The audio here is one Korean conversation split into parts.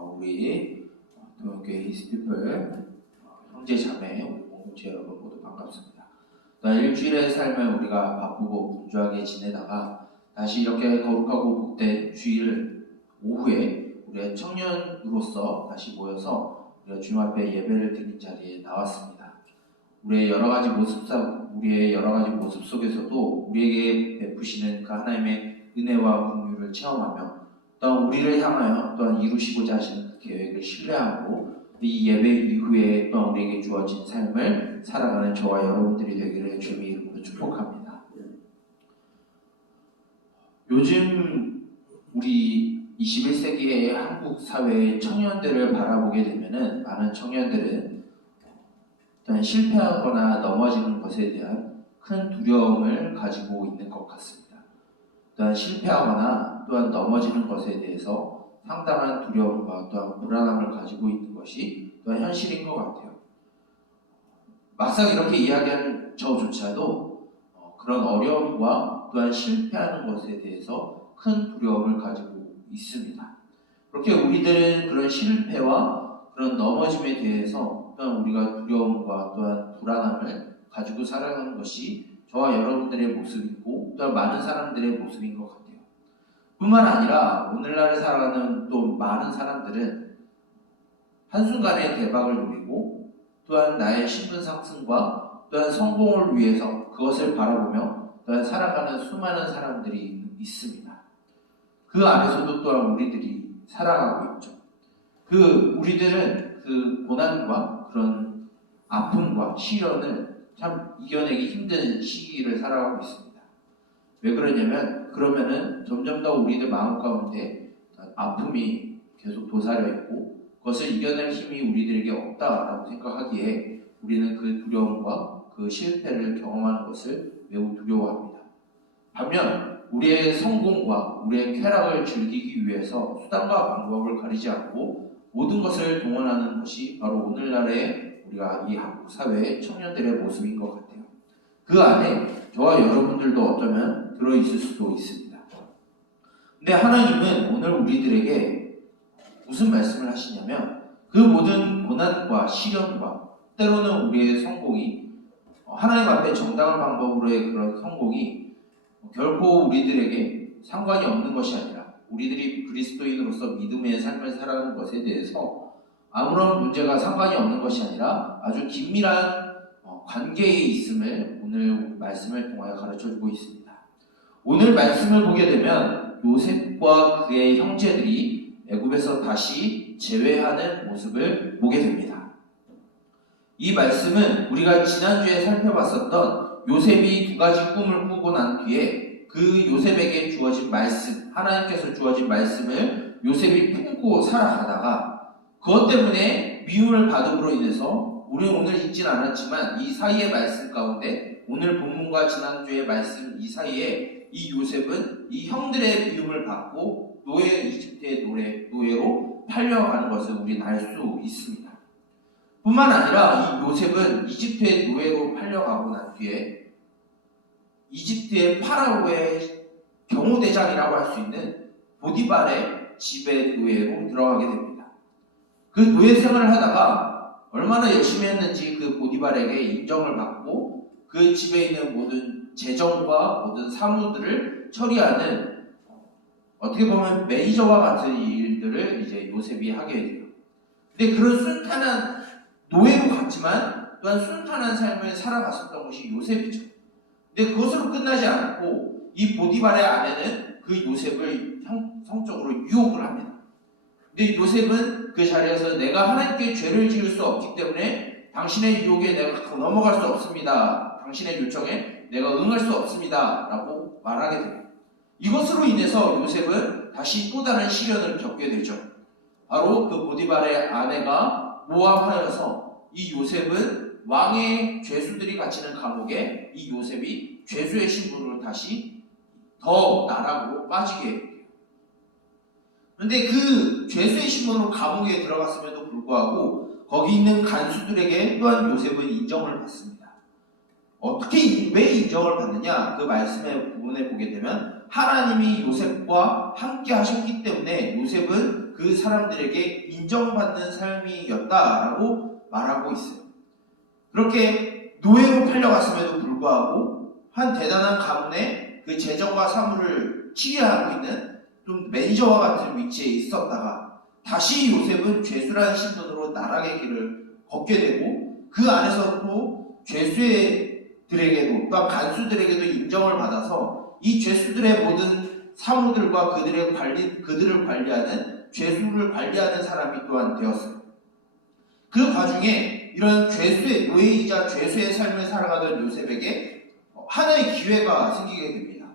우리 동교회 히스피플 형제 자매 공동체 여러분 모두 반갑습니다. 일주일의 삶을 우리가 바쁘고 분주하게 지내다가 다시 이렇게 거룩하고 복된 주일 오후에 우리의 청년으로서 다시 모여서 우리가 주님 앞에 예배를 드린 자리에 나왔습니다. 우리의 여러 가지 모습 속에서도 우리에게 베푸시는 그 하나님의 은혜와 긍휼을 체험하며 또한 우리를 향하여 또한 이루시고자 하시는 그 계획을 신뢰하고 이 예배 이후에 또한 우리에게 주어진 삶을 살아가는 저와 여러분들이 되기를 주님의 이름으로 축복합니다. 요즘 우리 21세기의 한국 사회의 청년들을 바라보게 되면은 많은 청년들은 또한 실패하거나 넘어지는 것에 대한 큰 두려움을 가지고 있는 것 같습니다. 또한 실패하거나 또한 넘어지는 것에 대해서 상당한 두려움과 또한 불안함을 가지고 있는 것이 또한 현실인 것 같아요. 막상 이렇게 이야기하는 저조차도 그런 어려움과 또한 실패하는 것에 대해서 큰 두려움을 가지고 있습니다. 그렇게 우리들은 그런 실패와 그런 넘어짐에 대해서 또한 우리가 두려움과 또한 불안함을 가지고 살아가는 것이 저와 여러분들의 모습이고 또한 많은 사람들의 모습인 것 같아요. 뿐만 아니라 오늘날에 살아가는 또 많은 사람들은 한순간의 대박을 노리고 또한 나의 신분 상승과 또한 성공을 위해서 그것을 바라보며 또한 살아가는 수많은 사람들이 있습니다. 그 안에서도 또한 우리들이 살아가고 있죠. 우리들은 그 고난과 그런 아픔과 시련을 참 이겨내기 힘든 시기를 살아가고 있습니다. 왜 그러냐면 점점 더 우리들 마음 가운데 아픔이 계속 도사려 있고 그것을 이겨낼 힘이 우리들에게 없다라고 생각하기에 우리는 그 두려움과 그 실패를 경험하는 것을 매우 두려워합니다. 반면 우리의 성공과 우리의 쾌락을 즐기기 위해서 수단과 방법을 가리지 않고 모든 것을 동원하는 것이 바로 오늘날의 우리가 이 한국 사회의 청년들의 모습인 것 같아요. 그 안에 저와 여러분들도 어쩌면 들어있을 수도 있습니다. 근데 하나님은 오늘 우리들에게 무슨 말씀을 하시냐면 그 모든 고난과 시련과 때로는 우리의 성공이 하나님 앞에 정당한 방법으로의 그런 성공이 결코 우리들에게 상관이 없는 것이 아니라 우리들이 그리스도인으로서 믿음의 삶을 살아가는 것에 대해서 아무런 문제가 상관이 없는 것이 아니라 아주 긴밀한 관계에 있음을 오늘 말씀을 통하여 가르쳐주고 있습니다. 오늘 말씀을 보게 되면 요셉과 그의 형제들이 애굽에서 다시 제외하는 모습을 보게 됩니다. 이 말씀은 우리가 지난주에 살펴봤었던 요셉이 두 가지 꿈을 꾸고 난 뒤에 그 요셉에게 주어진 말씀, 하나님께서 주어진 말씀을 요셉이 품고 살아가다가 그것 때문에 미움을 받음으로 인해서 우리는 오늘 읽진 않았지만 이 사이의 말씀 가운데 오늘 본문과 지난주의 말씀 이 사이에 이 요셉은 이 형들의 미움을 받고 이집트의 노예로 팔려가는 것을 우리는 알 수 있습니다. 뿐만 아니라 이 요셉은 이집트의 노예로 팔려가고 난 뒤에 이집트의 파라오의 경호대장이라고 할 수 있는 보디발의 집의 노예로 들어가게 됩니다. 그 노예 생활을 하다가 얼마나 열심히 했는지 그 보디발에게 인정을 받고 그 집에 있는 모든 재정과 모든 사무들을 처리하는 어떻게 보면 매니저와 같은 일들을 이제 요셉이 하게 돼요. 근데 그런 순탄한 노예로 갔지만 또한 순탄한 삶을 살아갔었던 것이 요셉이죠. 근데 그것으로 끝나지 않고 이 보디발의 아내는 그 요셉을 성적으로 유혹을 합니다. 근데 요셉은 그 자리에서 내가 하나님께 죄를 지을 수 없기 때문에 당신의 유혹에 내가 넘어갈 수 없습니다. 당신의 요청에 내가 응할 수 없습니다. 라고 말하게 됩니다. 이것으로 인해서 요셉은 다시 또 다른 시련을 겪게 되죠. 바로 그 보디발의 아내가 모함하여서 이 요셉은 왕의 죄수들이 갇히는 감옥에 이 요셉이 죄수의 신분으로 다시 더 나락으로 빠지게 해요. 그런데 그 죄수의 신분으로 감옥에 들어갔음에도 불구하고 거기 있는 간수들에게 또한 요셉은 인정을 받습니다. 왜 인정을 받느냐? 그 말씀의 부분에 보게 되면 하나님이 요셉과 함께 하셨기 때문에 요셉은 그 사람들에게 인정받는 삶이었다라고 말하고 있어요. 그렇게 노예로 팔려갔음에도 불구하고 한 대단한 가문의 그 재정과 사물을 치게하고 있는 좀 매니저와 같은 위치에 있었다가 다시 요셉은 죄수라는 신분으로 나락의 길을 걷게 되고 그 안에서도 죄수들에게도 또한 간수들에게도 인정을 받아서 이 죄수들의 모든 사무들과 그들을 관리하는 죄수를 관리하는 사람이 또한 되었어요. 그 과중에 이런 죄수의 노예이자 죄수의 삶을 살아가던 요셉에게 하나의 기회가 생기게 됩니다.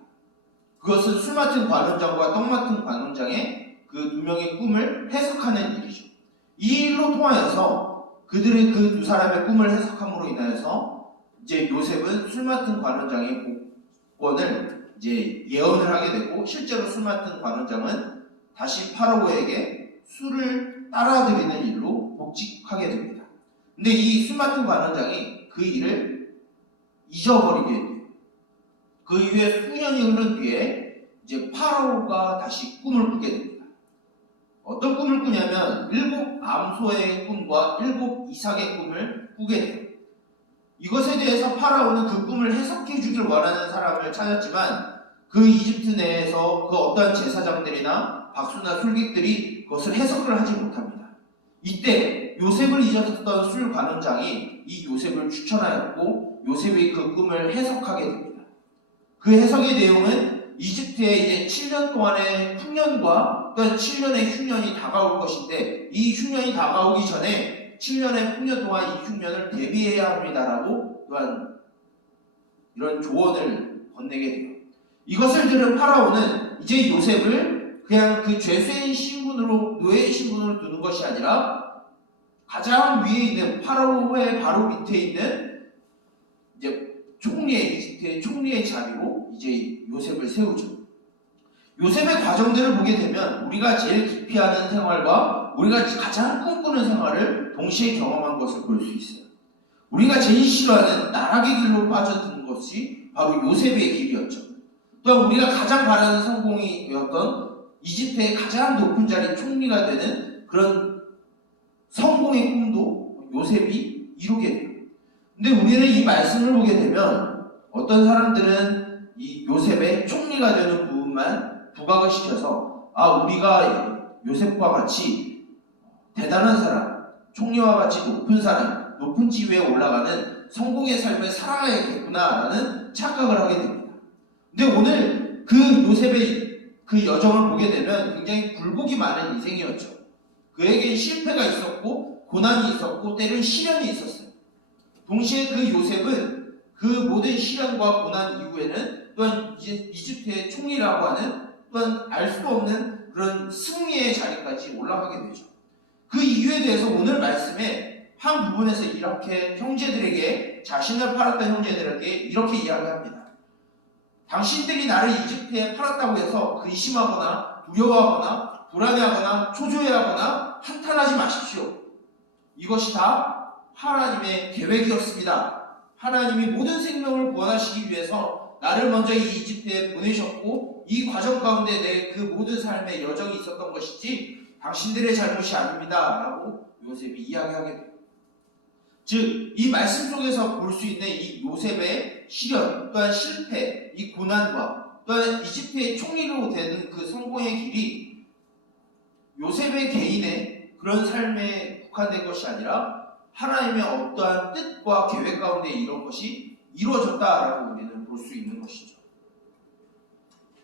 그것은 술 맡은 관원장과 떡 맡은 관원장의 그 두 명의 꿈을 해석하는 일이죠. 이 일로 통하여서 그들의 그 두 사람의 꿈을 해석함으로 인하여서 이제 요셉은 술 맡은 관원장의 복권을 이제 예언을 하게 되고 실제로 술 맡은 관원장은 다시 파라오에게 술을 따라드리는 일로 복직하게 됩니다. 근데 이 술 맡은 관원장이 그 일을 잊어버리게 돼요. 그 이후에 수년이 흐른 뒤에 이제 파라오가 다시 꿈을 꾸게 됩니다. 어떤 꿈을 꾸냐면 7 암소의 꿈과 7 이삭의 꿈을 꾸게 돼요. 이것에 대해서 파라오는 그 꿈을 해석해 주길 원하는 사람을 찾았지만 그 이집트 내에서 그 어떠한 제사장들이나 박수나 술객들이 그것을 해석을 하지 못합니다. 이때 요셉을 잊었던 술 관원장이 이 요셉을 추천하였고 요셉이 그 꿈을 해석하게 됩니다. 그 해석의 내용은 이집트의 이제 7년 동안의 풍년과 또한 7년의 흉년이 다가올 것인데 이 흉년이 다가오기 전에 7년의 풍년 동안 이 흉년을 대비해야 합니다라고 또한 이런 조언을 건네게 돼요. 이것을 들은 파라오는 이제 요셉을 그냥 그 죄수의 신분으로 노예의 신분으로 두는 것이 아니라 가장 위에 있는 파라오의 바로 밑에 있는 이제 이집트의 총리의 자리로 이제 요셉을 세우죠. 요셉의 과정들을 보게 되면 우리가 제일 기피하는 생활과 우리가 가장 꿈꾸는 생활을 동시에 경험한 것을 볼 수 있어요. 우리가 제일 싫어하는 나락의 길로 빠져드는 것이 바로 요셉의 길이었죠. 또한 우리가 가장 바라는 성공이었던 이집트의 가장 높은 자리 총리가 되는 그런 성공의 꿈도 요셉이 이루게 돼요. 근데 우리는 이 말씀을 보게 되면 어떤 사람들은 이 요셉의 총리가 되는 부분만 부각을 시켜서 우리가 요셉과 같이 대단한 사람, 총리와 같이 높은 사람, 높은 지위에 올라가는 성공의 삶을 살아가야겠구나라는 착각을 하게 됩니다. 근데 오늘 그 요셉의 그 여정을 보게 되면 굉장히 굴곡이 많은 인생이었죠. 그에게 실패가 있었고 고난이 있었고 때로는 시련이 있었어요. 동시에 그 요셉은 그 모든 시련과 고난 이후에는 또한 이집트의 총리라고 하는 또한 알 수 없는 그런 승리의 자리까지 올라가게 되죠. 그 이유에 대해서 오늘 말씀에 한 부분에서 이렇게 형제들에게 자신을 팔았던 형제들에게 이렇게 이야기합니다. 당신들이 나를 이집트에 팔았다고 해서 근심하거나 두려워하거나 불안해하거나 초조해하거나 한탄하지 마십시오. 이것이 다 하나님의 계획이었습니다. 하나님이 모든 생명을 구원하시기 위해서 나를 먼저 이 이집트에 보내셨고 이 과정 가운데 내 그 모든 삶의 여정이 있었던 것이지 당신들의 잘못이 아닙니다 라고 요셉이 이야기하게 됩니다. 즉 이 말씀 속에서 볼 수 있는 이 요셉의 시련 또한 실패, 이 고난과 또한 이집트의 총리로 되는 그 성공의 길이 요셉의 개인의 그런 삶에 국한된 것이 아니라 하나님의 어떠한 뜻과 계획 가운데 이런 것이 이루어졌다라고 우리는 볼 수 있는 것이죠.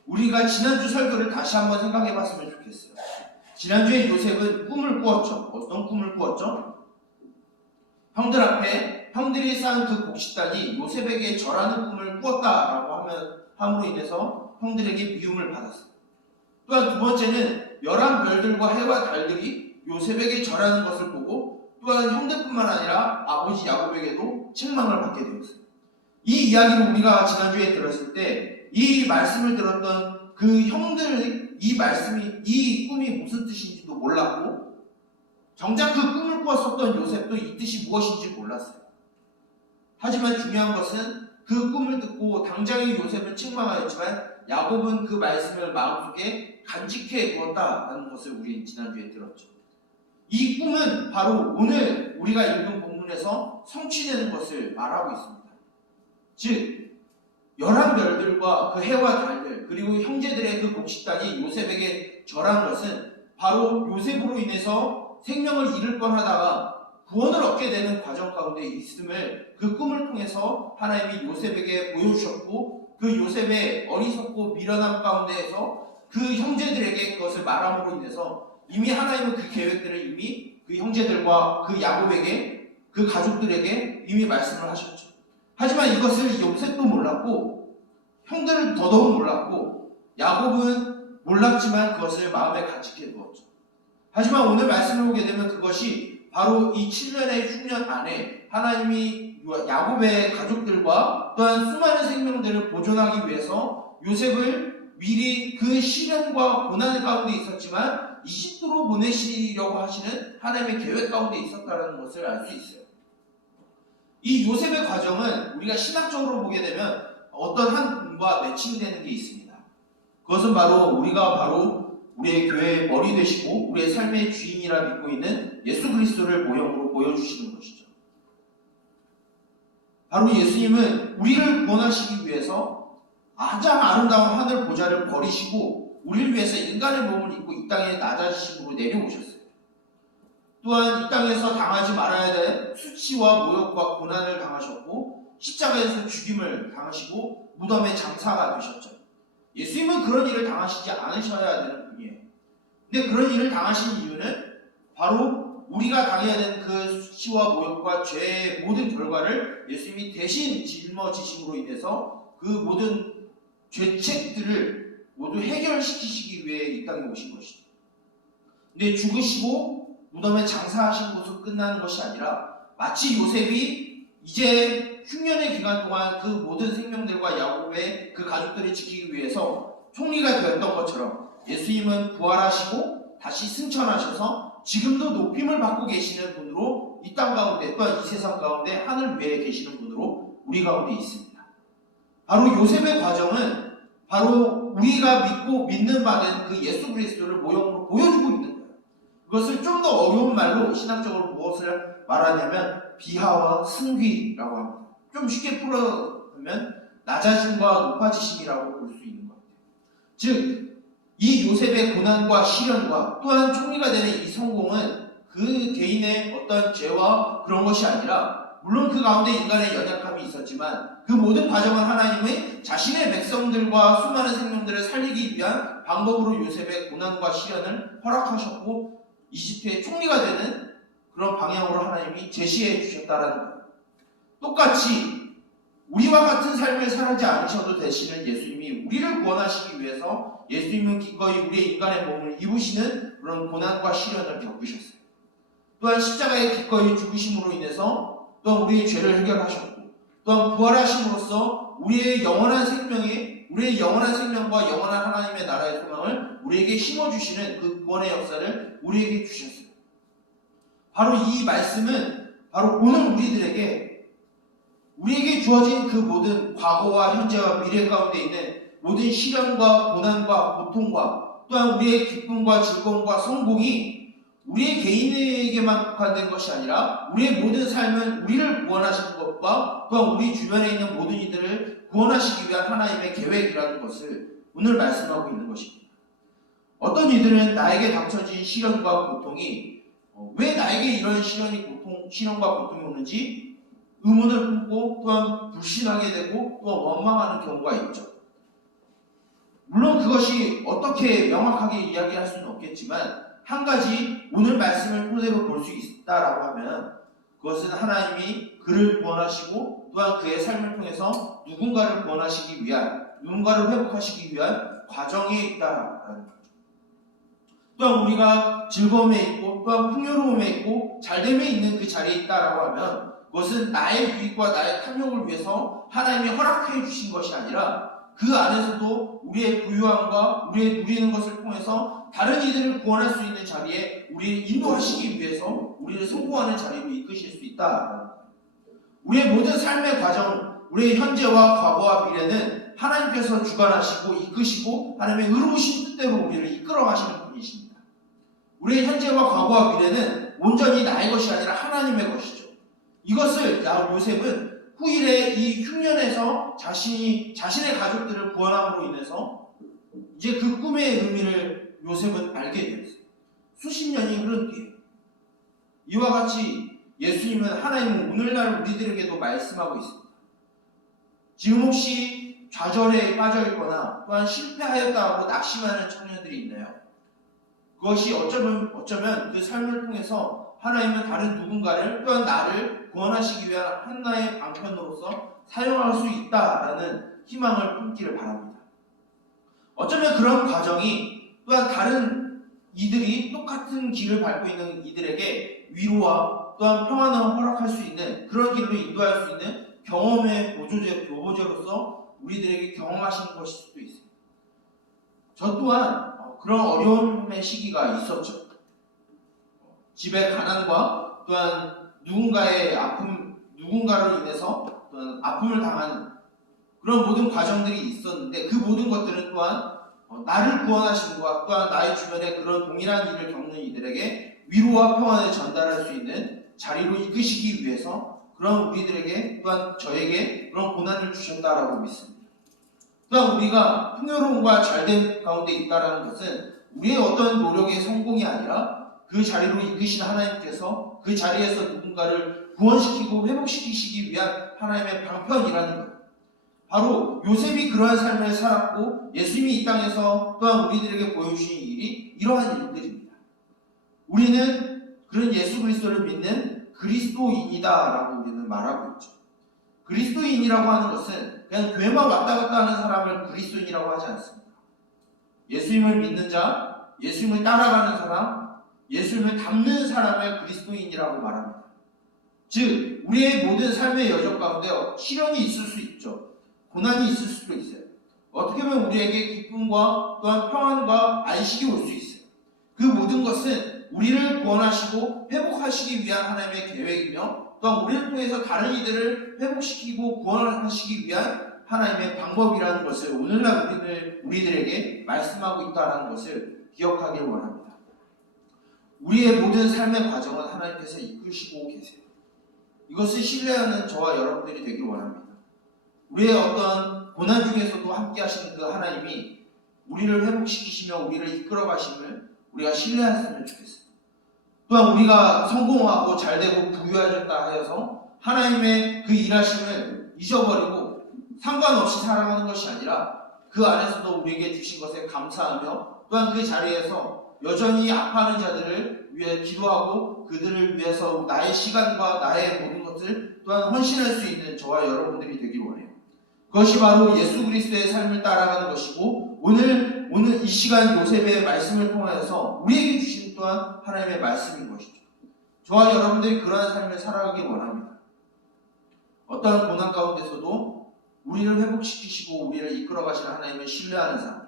우리가 지난주 설교를 다시 한번 생각해 봤으면 좋겠어요. 지난주에 요셉은 꿈을 꾸었죠. 어떤 꿈을 꾸었죠? 형들 앞에 형들이 쌓은 그 곡식단이 요셉에게 절하는 꿈을 꾸었다라고 함으로 인해서 형들에게 미움을 받았어요. 또한 두 번째는 11별들과 해와 달들이 요셉에게 절하는 것을 보고 또한 형들뿐만 아니라 아버지 야곱에게도 책망을 받게 되었어요. 이 이야기를 우리가 지난주에 들었을 때 이 말씀을 들었던 그 형들의 이 꿈이 무슨 뜻인지도 몰랐고 정작 그 꿈을 꾸었었던 요셉도 이 뜻이 무엇인지 몰랐어요. 하지만 중요한 것은 그 꿈을 듣고 당장의 요셉은 책망하였지만 야곱은 그 말씀을 마음속에 간직해 두었다라는 것을 우리 지난주에 들었죠. 이 꿈은 바로 오늘 우리가 읽은 본문에서 성취되는 것을 말하고 있습니다. 즉 11별들과 그 해와 달들 그리고 형제들의 그 곡식단이 요셉에게 절한 것은 바로 요셉으로 인해서 생명을 잃을 뻔하다가 구원을 얻게 되는 과정 가운데 있음을 그 꿈을 통해서 하나님이 요셉에게 보여주셨고, 그 요셉의 어리석고 미련함 가운데에서 그 형제들에게 그것을 말함으로 인해서 이미 하나님은 그 계획들을 이미 그 형제들과 그 야곱에게, 그 가족들에게 이미 말씀을 하셨죠. 하지만 이것을 요셉도 몰랐고 형들은 더더욱 몰랐고 야곱은 몰랐지만 그것을 마음에 간직해 두었죠. 하지만 오늘 말씀을 보게 되면 그것이 바로 이 7년의 흉년 안에 하나님이 야곱의 가족들과 또한 수많은 생명들을 보존하기 위해서 요셉을 미리 그 시련과 고난 가운데 있었지만 이집트로 보내시려고 하시는 하나님의 계획 가운데 있었다는 것을 알 수 있어요. 이 요셉의 과정은 우리가 신학적으로 보게 되면 어떤 한 분과 매칭되는 게 있습니다. 그것은 바로 우리가 바로 우리의 교회의 머리 되시고 우리의 삶의 주인이라 믿고 있는 예수 그리스도를 모형으로 보여주시는 것이죠. 바로 예수님은 우리를 구원하시기 위해서 가장 아름다운 하늘 보좌를 버리시고 우리를 위해서 인간의 몸을 입고 이 땅에 낮아지심으로 내려오셨어요. 또한 이 땅에서 당하지 말아야 될 수치와 모욕과 고난을 당하셨고 십자가에서 죽임을 당하시고 무덤의 장사가 되셨죠. 예수님은 그런 일을 당하시지 않으셔야 되는 분이에요. 근데 그런 일을 당하신 이유는 바로 우리가 당해야 되는 그 수치와 모욕과 죄의 모든 결과를 예수님이 대신 짊어지심으로 인해서 그 모든 죄책들을 모두 해결시키시기 위해 이 땅에 오신 것이죠. 근데 죽으시고 무덤에 장사하신 것으로 끝나는 것이 아니라 마치 요셉이 이제 흉년의 기간 동안 그 모든 생명들과 야곱의 그 가족들을 지키기 위해서 총리가 되었던 것처럼 예수님은 부활하시고 다시 승천하셔서 지금도 높임을 받고 계시는 분으로 이 땅 가운데 또한 이 세상 가운데 하늘 위에 계시는 분으로 우리 가운데 있습니다. 바로 요셉의 과정은 바로 우리가 믿는 바는 그 예수 그리스도를 모형으로 보여주고 있는 거예요. 그것을 좀 더 어려운 말로 신학적으로 무엇을 말하냐면 비하와 승귀라고 합니다. 좀 쉽게 풀어보면 낮아짐과 높아지심이라고 볼 수 있는 것 같아요. 즉 이 요셉의 고난과 시련과 또한 총리가 되는 이 성공은 그 개인의 어떤 죄와 그런 것이 아니라 물론 그 가운데 인간의 연약함이 있었지만 그 모든 과정은 하나님의 자신의 백성들과 수많은 생명들을 살리기 위한 방법으로 요셉의 고난과 시련을 허락하셨고 이집트의 총리가 되는 그런 방향으로 하나님이 제시해 주셨다라는 거예요. 똑같이 우리와 같은 삶을 살지 않으셔도 되시는 예수님이 우리를 구원하시기 위해서 예수님은 기꺼이 우리의 인간의 몸을 입으시는 그런 고난과 시련을 겪으셨어요. 또한 십자가에 기꺼이 죽으심으로 인해서 또한 우리의 죄를 해결하셨고 또한 부활하심으로써 우리의 영원한 생명과 영원한 하나님의 나라의 소망을 우리에게 심어주시는 그 구원의 역사를 우리에게 주셨어요. 바로 이 말씀은 바로 오늘 우리에게 주어진 그 모든 과거와 현재와 미래 가운데 있는 모든 시련과 고난과 고통과 또한 우리의 기쁨과 즐거움과 성공이 우리의 개인에게만 국한된 것이 아니라 우리의 모든 삶은 우리를 구원하시는 것과 또한 우리 주변에 있는 모든 이들을 구원하시기 위한 하나님의 계획이라는 것을 오늘 말씀하고 있는 것입니다. 어떤 이들은 나에게 닥쳐진 시련과 고통이 왜 나에게 이런 시련과 고통이 오는지 의문을 품고 또한 불신하게 되고 또한 원망하는 경우가 있죠. 물론 그것이 어떻게 명확하게 이야기할 수는 없겠지만 한 가지 오늘 말씀을 토대로 볼 수 있다라고 하면 그것은 하나님이 그를 구원하시고 또한 그의 삶을 통해서 누군가를 구원하시기 위한, 누군가를 회복하시기 위한 과정에 있다라는 거죠. 또한 우리가 즐거움에 있고 또한 풍요로움에 있고 잘됨에 있는 그 자리에 있다라고 하면 그것은 나의 유익과 나의 탐욕을 위해서 하나님이 허락해 주신 것이 아니라 그 안에서도 우리의 부유함과 우리의 누리는 것을 통해서 다른 이들을 구원할 수 있는 자리에 우리를 인도하시기 위해서 우리를 성공하는 자리로 이끄실 수 있다. 우리의 모든 삶의 과정, 우리의 현재와 과거와 미래는 하나님께서 주관하시고 이끄시고 하나님의 의로우신 뜻대로 우리를 이끌어 가시는 분이십니다. 우리의 현재와 과거와 미래는 온전히 나의 것이 아니라 하나님의 것이죠. 이것을 요셉은 후일에 이 흉년에서 자신의 가족들을 구원함으로 인해서 이제 그 꿈의 의미를 요셉은 알게 되었어요. 수십 년이 흐른 뒤에 이와 같이 예수님은 하나님은 오늘날 우리들에게도 말씀하고 있습니다. 지금 혹시 좌절에 빠져 있거나 또한 실패하였다 하고 낙심하는 청년들이 있나요? 그것이 어쩌면 그 삶을 통해서 하나님은 다른 누군가를 또한 나를 구원하시기 위한 하나의 방편으로서 사용할 수 있다라는 희망을 품기를 바랍니다. 어쩌면 그런 과정이 또한 다른 이들이 똑같은 길을 밟고 있는 이들에게 위로와 또한 평안을 허락할 수 있는 그런 길로 인도할 수 있는 경험의 교보제로서 우리들에게 경험하시는 것일 수도 있습니다. 저 또한 그런 어려움의 시기가 있었죠. 집의 가난과 또한 누군가의 누군가로 인해서 또한 아픔을 당하는 그런 모든 과정들이 있었는데 그 모든 것들은 또한 나를 구원하심과 또한 나의 주변에 그런 동일한 일을 겪는 이들에게 위로와 평안을 전달할 수 있는 자리로 이끄시기 위해서 그런 우리들에게 또한 저에게 그런 고난을 주셨다라고 믿습니다. 또한 우리가 풍요로움과 잘됨 가운데 있다라는 것은 우리의 어떤 노력의 성공이 아니라 그 자리로 이끄신 하나님께서 그 자리에서 누군가를 구원시키고 회복시키시기 위한 하나님의 방편이라는 것. 바로 요셉이 그러한 삶을 살았고 예수님이 이 땅에서 또한 우리들에게 보여주신 일이 이러한 일들입니다. 우리는 그런 예수 그리스도를 믿는 그리스도인이다라고 우리는 말하고 있죠. 그리스도인이라고 하는 것은 그냥 교회만 왔다 갔다 하는 사람을 그리스도인이라고 하지 않습니다. 예수님을 믿는 자, 예수님을 따라가는 사람, 예수님을 닮는 사람을 그리스도인이라고 말합니다. 즉 우리의 모든 삶의 여정 가운데 시련이 있을 수 있죠. 고난이 있을 수도 있어요. 어떻게 보면 우리에게 기쁨과 또한 평안과 안식이 올 수 있어요. 그 모든 것은 우리를 구원하시고 회복하시기 위한 하나님의 계획이며 또한 우리를 통해서 다른 이들을 회복시키고 구원하시기 위한 하나님의 방법이라는 것을 오늘날 우리들에게 말씀하고 있다는 것을 기억하길 원합니다. 우리의 모든 삶의 과정은 하나님께서 이끄시고 계세요. 이것을 신뢰하는 저와 여러분들이 되길 원합니다. 우리의 어떤 고난 중에서도 함께 하시는 그 하나님이 우리를 회복시키시며 우리를 이끌어 가심을 우리가 신뢰했으면 좋겠습니다. 또한 우리가 성공하고 잘되고 부유해졌다 하여서 하나님의 그 일하심을 잊어버리고 상관없이 살아가는 것이 아니라 그 안에서도 우리에게 주신 것에 감사하며 또한 그 자리에서 여전히 아파하는 자들을 위해 기도하고 그들을 위해서 나의 시간과 나의 모든 것을 또한 헌신할 수 있는 저와 여러분들이 되길 원해요. 그것이 바로 예수 그리스도의 삶을 따라가는 것이고 오늘 이 시간 요셉의 말씀을 통하여서 우리에게 주신 또한 하나님의 말씀인 것이죠. 저와 여러분들이 그러한 삶을 살아가길 원합니다. 어떠한 고난 가운데서도 우리를 회복시키시고 우리를 이끌어 가시는 하나님을 신뢰하는 삶,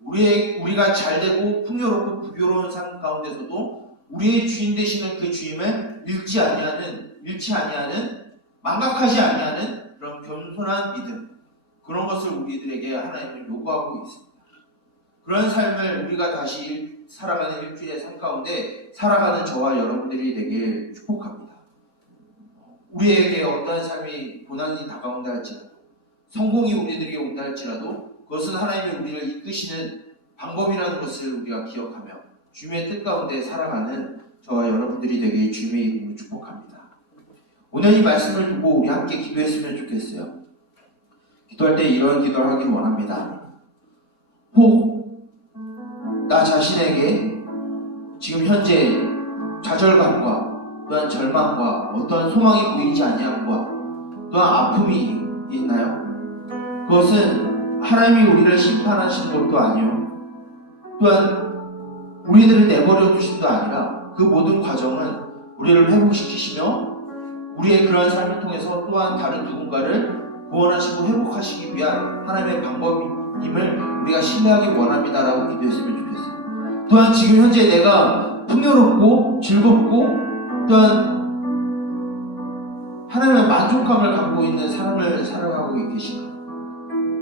우리가 잘되고 풍요롭고 부유로운 삶 가운데서도 우리의 주인 되시는 그 주임을 잃지 아니하는 망각하지 아니하는 그런 겸손한 믿음, 그런 것을 우리들에게 하나님은 요구하고 있습니다. 그런 삶을 우리가 다시 살아가는 일주일의 삶 가운데 살아가는 저와 여러분들이 되길 축복합니다. 우리에게 어떠한 삶이 고난이 다가온다 할지라도 성공이 우리들에게 온다 할지라도 그것은 하나님이 우리를 이끄시는 방법이라는 것을 우리가 기억하며 주님의 뜻 가운데 살아가는 저와 여러분들이 되길 주님의 이름으로 축복합니다. 오늘 이 말씀을 두고 우리 함께 기도했으면 좋겠어요. 기도할 때 이런 기도를 하길 원합니다. 혹 나 자신에게 지금 현재 좌절감과 또한 절망과 어떠한 소망이 보이지 아니함과 또한 아픔이 있나요? 그것은 하나님이 우리를 심판하시는 것도 아니요 또한 우리들을 내버려 두심도 아니라 그 모든 과정은 우리를 회복시키시며 우리의 그러한 삶을 통해서 또한 다른 누군가를 구원하시고 회복하시기 위한 하나님의 방법임을 우리가 신뢰하기 원합니다라고 기도했으면 좋겠어요. 또한 지금 현재 내가 풍요롭고 즐겁고 또한 하나님의 만족감을 갖고 있는 삶을 살아가고 계신가?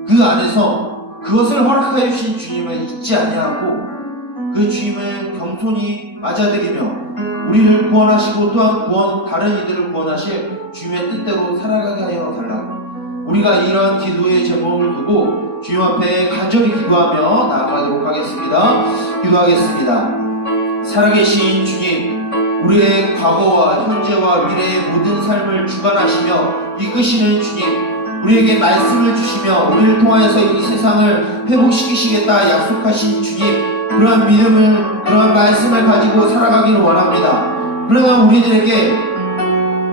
그 그 안에서 그것을 허락하여 주신 주님을 잊지 아니하고 그 주님을 겸손히 맞아들이며 우리를 구원하시고 또한 다른 이들을 구원하실 주님의 뜻대로 살아가게 하여 달라고 우리가 이러한 기도의 제목을 두고 주님 앞에 간절히 기도하며 나아가도록 하겠습니다. 기도하겠습니다. 살아계신 주님, 우리의 과거와 현재와 미래의 모든 삶을 주관하시며 이끄시는 주님, 우리에게 말씀을 주시며 우리를 통하여서 이 세상을 회복시키시겠다 약속하신 주님, 그러한 믿음을, 그러한 말씀을 가지고 살아가기를 원합니다. 그러나 우리들에게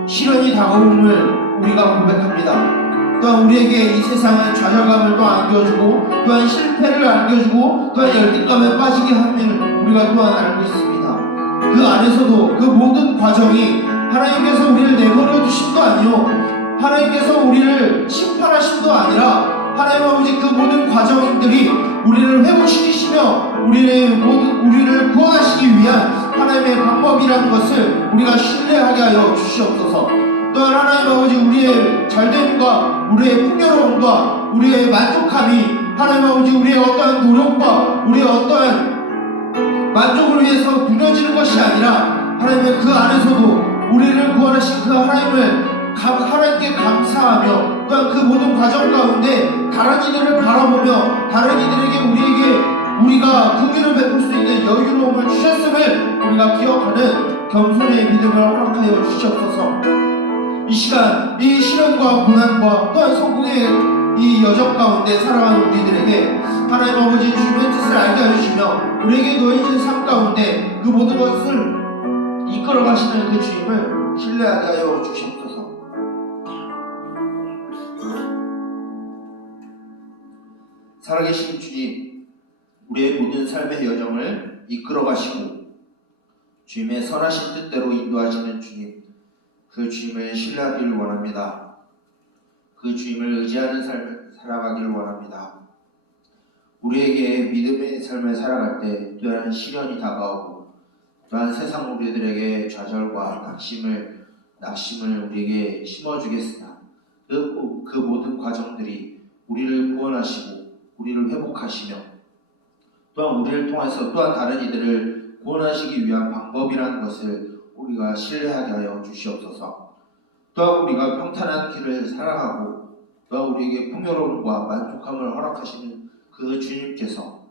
시련이 다가옴을 우리가 고백합니다. 또한 우리에게 이 세상은 좌절감을 또 안겨주고 또한 실패를 안겨주고 또한 열등감에 빠지게 함을 우리가 또한 알고 있습니다. 그 안에서도 그 모든 과정이 하나님께서 우리를 내버려 두심도 아니요 하나님께서 우리를 심판하심도 아니라 하나님 아버지 그 모든 과정들이 우리를 회복시키시며 우리를 구원하시기 위한 하나님의 방법이라는 것을 우리가 신뢰하게 하여 주시옵소서. 또한 하나님 아버지 우리의 잘됨과 우리의 풍요로움과 우리의 만족함이 하나님 아버지 우리의 어떠한 노력과 우리의 어떠한 만족을 위해서 무너지는 것이 아니라 하나님의 그 안에서도 우리를 구원하신 그 하나님께 감사하며 또한 그 모든 과정 가운데 다른 이들을 바라보며 다른 이들에게 우리가 긍휼을 베풀 수 있는 여유로움을 주셨음을 우리가 기억하는 겸손의 믿음을 허락하여 주시옵소서. 이 시간 이 시련과 고난과 또한 성공의 이 여정 가운데 살아가는 우리들에게 하나님 아버지 주님의 뜻을 알게 하시며 우리에게 놓여진 삶 가운데 그 모든 것을 이끌어 가시는 그 주님을 신뢰하게 하여 주시옵소서. 살아계신 주님, 우리의 모든 삶의 여정을 이끌어 가시고 주님의 선하신 뜻대로 인도하시는 주님, 그 주님을 신뢰하기를 원합니다. 그 주님을 의지하는 삶을 살아가기를 원합니다. 우리에게 믿음의 삶을 살아갈 때 또한 시련이 다가오고 또한 세상 우리들에게 좌절과 낙심을 우리에게 심어주겠으나 그 모든 과정들이 우리를 구원하시고 우리를 회복하시며 또한 우리를 통해서 또한 다른 이들을 구원하시기 위한 방법이라는 것을 우리가 신뢰하게 하여 주시옵소서. 또한 우리가 평탄한 길을 살아가고 또한 우리에게 풍요로움과 만족함을 허락하시는 그 주님께서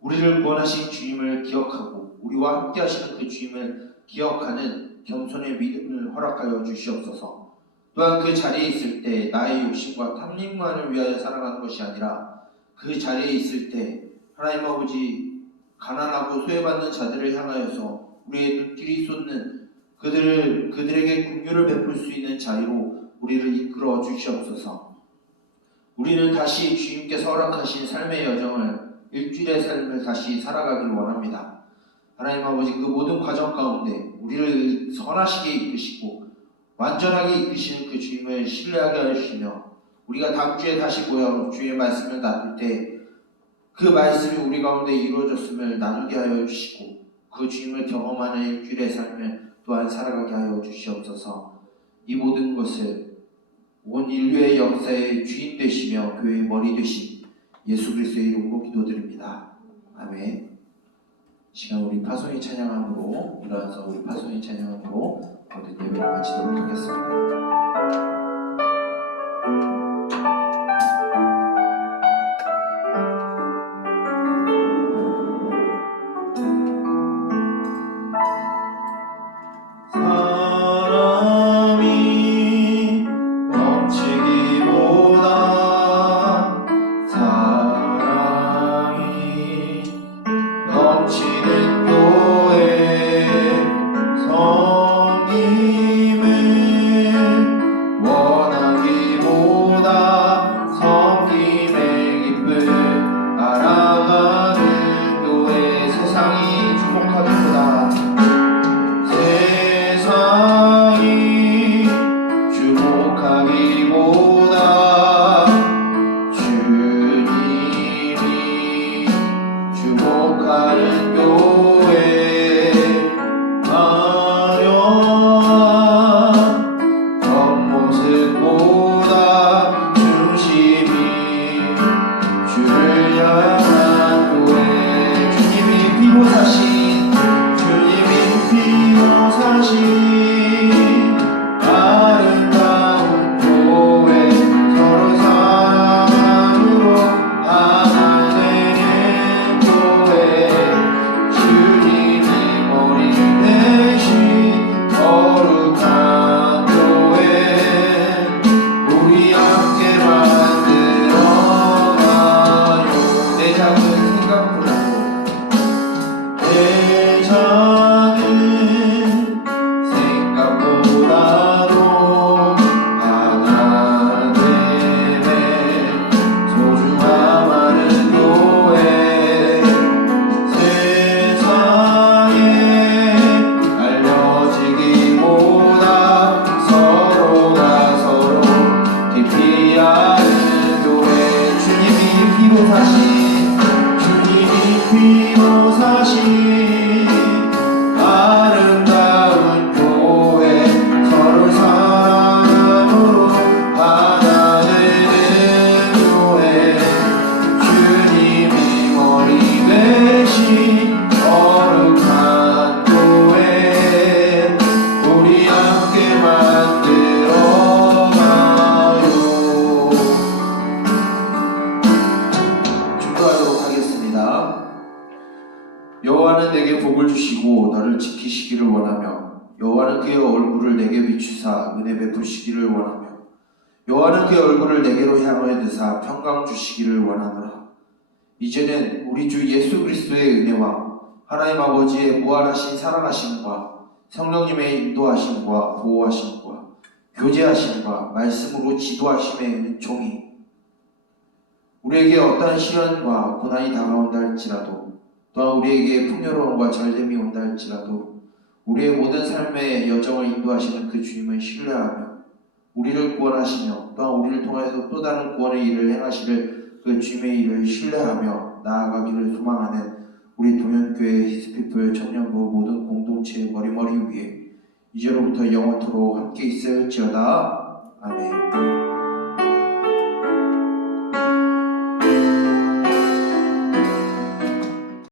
우리를 구원하신 주님을 기억하고 우리와 함께 하시는 그 주님을 기억하는 겸손의 믿음을 허락하여 주시옵소서. 또한 그 자리에 있을 때 나의 욕심과 탐닉만을 위하여 살아가는 것이 아니라 그 자리에 있을 때 하나님 아버지 가난하고 소외받는 자들을 향하여서 우리의 눈길이 쏟는 그들에게 긍휼을 베풀 수 있는 자리로 우리를 이끌어 주시옵소서. 우리는 다시 주님께서 허락하신 삶의 여정을 일주일의 삶을 다시 살아가길 원합니다. 하나님 아버지 그 모든 과정 가운데 우리를 선하시게 이끄시고 완전하게 이끄시는 그 주님을 신뢰하게 하시며 우리가 다음 주에 다시 모여 주의 말씀을 나눌 때 그 말씀이 우리 가운데 이루어졌음을 나누게 하여 주시고 그 주님을 경험하는 일주일의 삶을 또한 살아가게 하여 주시옵소서. 이 모든 것을 온 인류의 역사의 주인 되시며 교회의 머리 되신 예수 그리스도의 이름으로 기도드립니다. 아멘. 시간 우리 파송의 찬양함으로 일어나서 우리 파송의 찬양함으로 모든 예배를 마치도록 하겠습니다. 주님이 주목하는 교회 여호와는 내게 복을 주시고 나를 지키시기를 원하며 여호와는 그의 얼굴을 내게 비추사 은혜 베푸시기를 원하며 여호와는 그의 얼굴을 내게로 향하여 드사 평강 주시기를 원하노라. 이제는 우리 주 예수 그리스도의 은혜와 하나님 아버지의 무한하신 사랑하심과 성령님의 인도하심과 보호하심과 교제하심과 말씀으로 지도하심의 은총이 우리에게 어떠한 시련과 고난이 다가온다 할지라도 또한 우리에게 풍요로움과 잘됨이 온다 할지라도 우리의 모든 삶의 여정을 인도하시는 그 주님을 신뢰하며 우리를 구원하시며 또한 우리를 통해서 또 다른 구원의 일을 행하시는 그 주님의 일을 신뢰하며 나아가기를 소망하는 우리 동현교회 히스피플 청년부 모든 공동체의 머리머리 위에 이제로부터 영원토록 함께 있을지어다. 아멘.